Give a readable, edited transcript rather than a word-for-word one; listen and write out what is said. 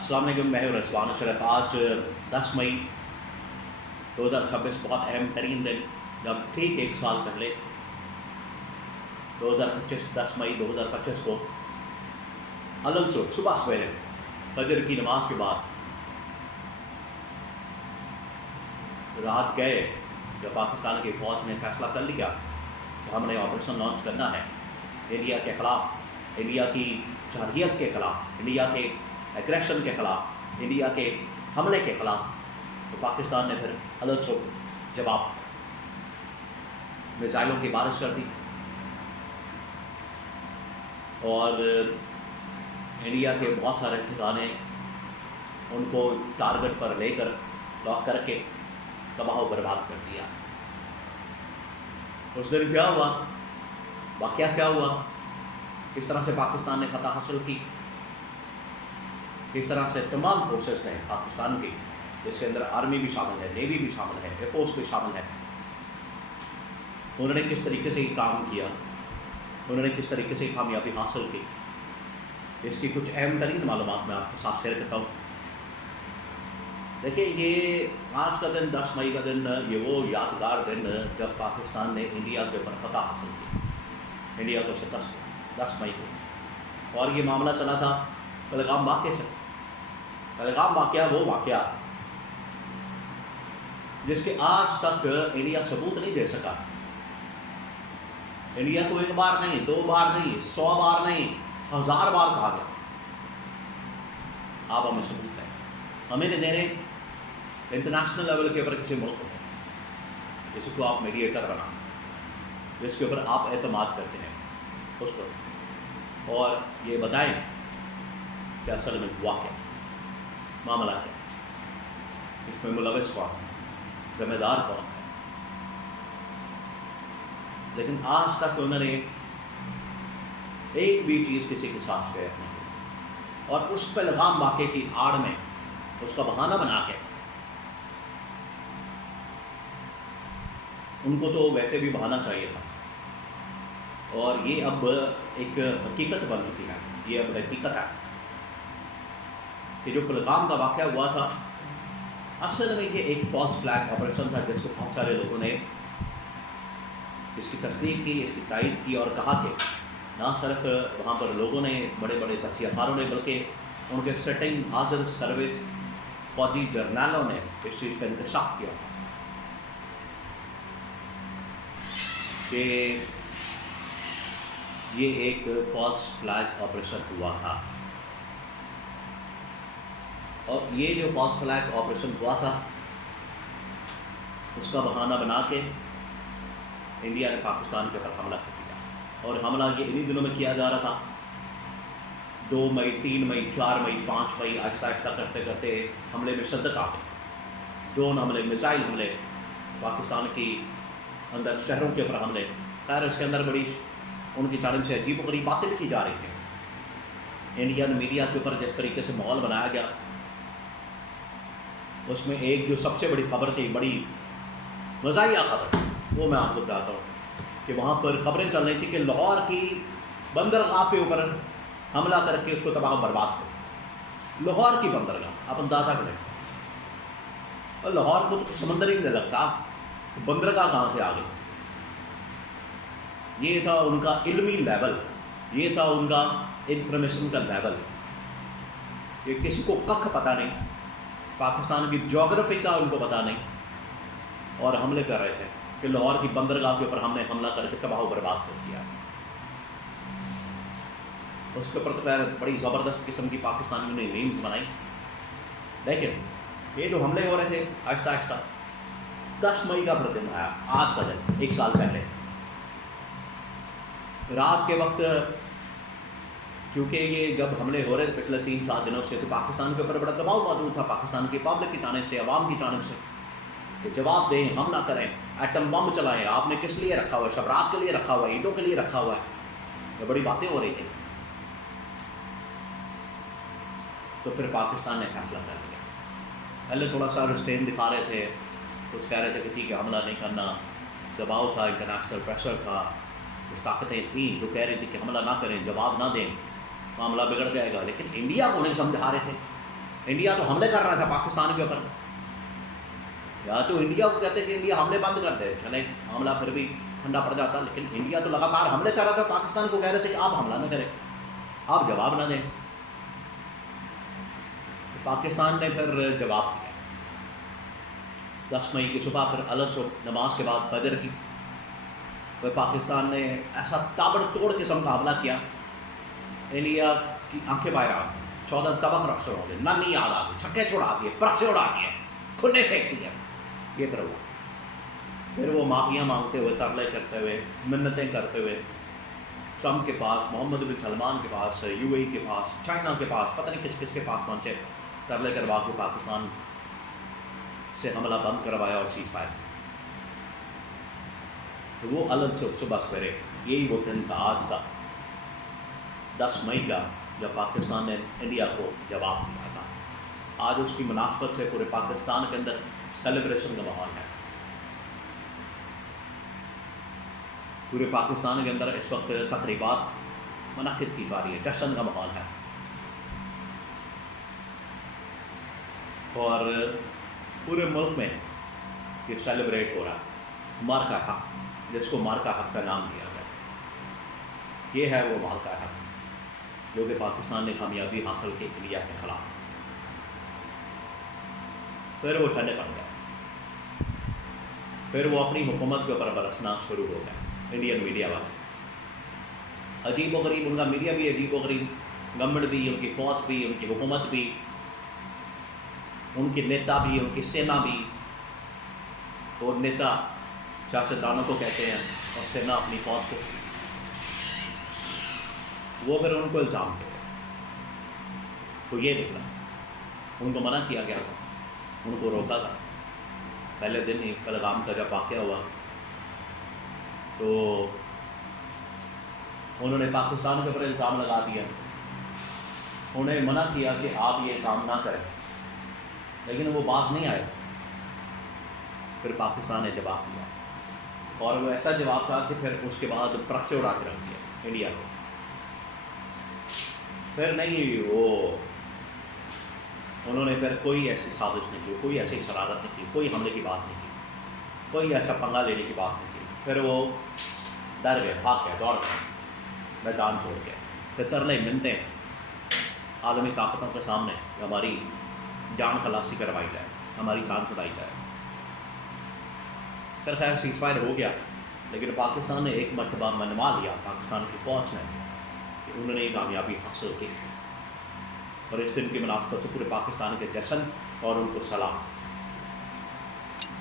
السلام علیکم، میں ہوں رضوان اشرف۔ آج 10 مئی 2026 بہت اہم ترین دن، جب ٹھیک ایک سال پہلے 10 مئی 2025 کو صبح سویرے فجر کی نماز کے بعد رات گئے جب پاکستان کی فوج نے فیصلہ کر لیا کہ ہم نے آپریشن لانچ کرنا ہے انڈیا کے خلاف، انڈیا کی جارحیت کے خلاف، انڈیا کے ایگریشن کے خلاف، انڈیا کے حملے کے خلاف، تو پاکستان نے پھر الگ سے جواب میزائلوں کی بارش کر دی اور انڈیا کے بہت سارے ٹھکانے ان کو ٹارگٹ پر لے کر لاک کر کے تباہ و برباد کر دیا۔ اس دن کیا ہوا، واقعہ کیا ہوا، کس طرح سے پاکستان نے فتح حاصل کی، کس طرح سے تمام فورسز نے پاکستان کی، جس کے اندر آرمی بھی شامل ہے، نیوی بھی شامل ہے، ایئر فورس بھی شامل ہے، انہوں نے کس طریقے سے یہ کام کیا، انہوں نے کس طریقے سے کامیابی حاصل کی، اس کی کچھ اہم ترین معلومات میں آپ کے ساتھ شیئر کرتا ہوں۔ دیکھیں، یہ آج کا دن 10 مئی کا دن، یہ وہ یادگار دن جب پاکستان نے انڈیا کے اوپر فتح حاصل کی، انڈیا کو شکست 10 مئی کو، اور یہ معاملہ چلا تھا پہلگام واقعے سے۔ پہلگام واقعہ وہ واقعہ جس کے آج تک انڈیا ثبوت نہیں دے سکا۔ انڈیا کو ایک بار نہیں، 2 بار نہیں، 100 بار نہیں، 1000 بار کہا گیا آپ ہمیں ثبوت دیں، ہمیں نہیں دے رہے۔ انٹرنیشنل لیول کے اوپر کسی ملک کو، جس کو آپ میڈیٹر بنا، جس کے اوپر آپ اعتماد کرتے ہیں، اس کو، اور یہ بتائیں کہ اصل میں ہوا کیا، معاملہ کیا، اس میں ملوث کون ہے، ذمہ دار کون ہے۔ لیکن آج تک انہوں نے ایک بھی چیز کسی کے ساتھ شیئر نہیں کی، اور اس پہلگام واقعے کی آڑ میں اس کا بہانہ بنا کے، ان کو تو ویسے بھی بہانا چاہیے تھا، اور یہ اب ایک حقیقت بن چکی ہے، یہ اب حقیقت ہے کہ جو پہلگام کا واقعہ ہوا تھا، اصل میں یہ ایک فالس فلیگ آپریشن تھا، جس کو بہت سارے لوگوں نے اس کی تصدیق کی، اس کی تائید کی، اور کہا کہ نہ صرف وہاں پر لوگوں نے، بڑے بڑے تجزیہ کاروں نے، بلکہ ان کے سٹنگ حاضر سروس فوجی جرنیلوں نے اس چیز کا انکشاف کیا کہ یہ ایک فالس فلیگ آپریشن ہوا تھا۔ اور یہ جو فالس فلیگ آپریشن ہوا تھا، اس کا بہانہ بنا کے انڈیا نے پاکستان کے اوپر حملہ کر دیا، اور حملہ یہ انہی دنوں میں کیا جا رہا تھا، 2 مئی، 3 مئی، 4 مئی، 5 مئی، آہستہ آہستہ کرتے کرتے حملے میں شدت آ گئی، ڈرون حملے، میزائل حملے، پاکستان کی اندر شہروں کے اوپر حملے۔ خیر، اس کے اندر بڑی ان کی جانب سے عجیب و غریب باتیں بھی کی جا رہی تھیں۔ انڈین میڈیا کے اوپر جس طریقے سے ماحول بنایا گیا، اس میں ایک جو سب سے بڑی خبر تھی، بڑی مزاحیہ خبر، وہ میں آپ کو بتاتا ہوں کہ وہاں پر خبریں چل رہی تھیں کہ لاہور کی بندرگاہ کے اوپر حملہ کر کے اس کو تباہ و برباد کر، لاہور کی بندرگاہ، آپ اندازہ کریں، اور لاہور کو تو سمندر ہی نہیں لگتا، بندرگاہ کہاں سے آ گئی۔ یہ تھا ان کا علمی لیول، یہ تھا ان کا انفارمیشن کا لیول، کہ کسی کو ککھ پتہ نہیں، پاکستان کی جغرافی کا ان کو پتہ نہیں، اور حملے کر رہے تھے کہ لاہور کی بندرگاہ کے اوپر ہم نے حملہ کر کے تباہ و برباد کر دیا۔ اس کے اوپر تو خیر بڑی زبردست قسم کی پاکستانیوں نے میمز بنائی، لیکن یہ جو حملے ہو رہے تھے آہستہ آہستہ، 10 مئی کا پھر دن آیا، آج کا دن، ایک سال پہلے رات کے وقت، کیونکہ یہ جب حملے ہو رہے تھے پچھلے 3-4 دنوں سے، تو پاکستان کے اوپر بڑا دباؤ موجود تھا، پاکستان کی پبلک کی جانب سے، عوام کی جانب سے، کہ جواب دیں، حملہ کریں، ایٹم بم چلائیں، آپ نے کس لیے رکھا ہوا ہے، شبرات کے لیے رکھا ہوا ہے، عیدوں کے لیے رکھا ہوا ہے، یہ بڑی باتیں ہو رہی تھیں۔ تو پھر پاکستان نے فیصلہ کر لیا، پہلے تھوڑا سا ریسٹین دکھا رہے تھے، کچھ کہہ رہے تھے کہ ٹھیک ہے حملہ نہیں کرنا، دباؤ تھا، انٹرنیشنل پریشر تھا، کچھ طاقتیں تھیں جو کہہ رہی تھی کہ حملہ نہ کریں، جواب نہ دیں، معاملہ بگڑ جائے گا، لیکن انڈیا کو نہیں سمجھا رہے تھے، انڈیا تو حملے کر رہا تھا پاکستان کے اوپر، یا تو انڈیا کو کہتے کہ انڈیا حملے بند کر دے، چلے معاملہ پھر بھی ٹھنڈا پڑ جاتا، لیکن انڈیا تو لگاتار حملے کر رہا تھا، پاکستان کو کہہ رہے تھے کہ آپ حملہ نہ کریں، آپ جواب نہ دیں۔ پاکستان نے پھر جواب دیا 10 مئی کی صبح، پھر الگ سے نماز کے بعد فجر کی، پھر پاکستان نے ایسا تابڑ توڑ قسم کا حملہ کیا، انڈیا کی آنکھیں باہر آ گئی، 14 طبق رقص ہو گئے، نانی یاد آ گئی، چھکے چھوڑا دیے، پرسے اڑا دیے، کھنے سینک دیا، یہ پھر ہوا۔ پھر وہ معافیاں مانگتے ہوئے، ترلے کرتے ہوئے، منتیں کرتے ہوئے ٹرمپ کے پاس، محمد بن سلمان کے پاس، یو اے ای کے پاس، چائنا کے پاس، پتہ نہیں کس کس کے پاس پہنچے، ترلے کروا کے پاکستان سے حملہ بند کروایا اور سیز فائر۔ تو وہ الگ سے صبح سویرے، یہی وہ دن تھا آج کا 10 مئی کا، جب پاکستان نے انڈیا کو جواب دیا تھا۔ آج اس کی مناسبت سے پورے پاکستان کے اندر سیلیبریشن کا ماحول ہے، پورے پاکستان کے اندر اس وقت تقریبات منعقد کی جا رہی ہے، جشن کا ماحول ہے، اور پورے ملک میں یہ سیلیبریٹ ہو رہا ہے مارکا حق، جس کو مارکا حق کا نام دیا گیا، یہ ہے وہ مارکا حق جو کہ پاکستان نے کامیابی حاصل کی انڈیا کے خلاف۔ پھر وہ ٹھنڈے پڑ گئے، پھر وہ اپنی حکومت کے اوپر برسنا شروع ہو گئے، انڈین میڈیا والے، عجیب و غریب، ان کا میڈیا بھی عجیب و غریب، گورنمنٹ بھی، ان کی فوج بھی، ان کی حکومت بھی، ان کے نیتا بھی، ان کی سینا بھی، اور نیتا سیاستدانوں کو کہتے ہیں اور سینا اپنی فوج کو، وہ پھر ان کو الزام دیتے، تو یہ نکلا، ان کو منع کیا گیا تھا، ان کو روکا تھا، پہلے دن ہی پہلگام کا جب واقعہ ہوا تو انہوں نے پاکستان کے اوپر الزام لگا دیا، انہیں منع کیا کہ آپ یہ کام نہ کریں، لیکن وہ بات نہیں آئے، پھر پاکستان نے جواب دیا، اور وہ ایسا جواب تھا کہ پھر اس کے بعد پرسے اڑا کے رکھ دیا انڈیا کو، پھر نہیں وہ انہوں نے پھر کوئی ایسی سازش نہیں کی، کوئی ایسی شرارت نہیں کی، کوئی حملے کی بات نہیں کی، کوئی ایسا پنگا لینے کی بات نہیں کی، پھر وہ ڈر گئے، بھاگ گئے، دوڑ گئے، میدان چھوڑ کے، پھر ترلے منتیں عالمی طاقتوں کے سامنے کہ ہماری جان خلاصی کروائی جائے، ہماری جان چھڑائی جائے۔ پھر خیر سیز فائر ہو گیا، لیکن پاکستان نے ایک مرتبہ منوا لیا، پاکستان کی فوج نے، کہ انہوں نے یہ کامیابی حاصل کی، اور اس دن کی مناسبت سے پورے پاکستان کے جشن اور ان کو سلام۔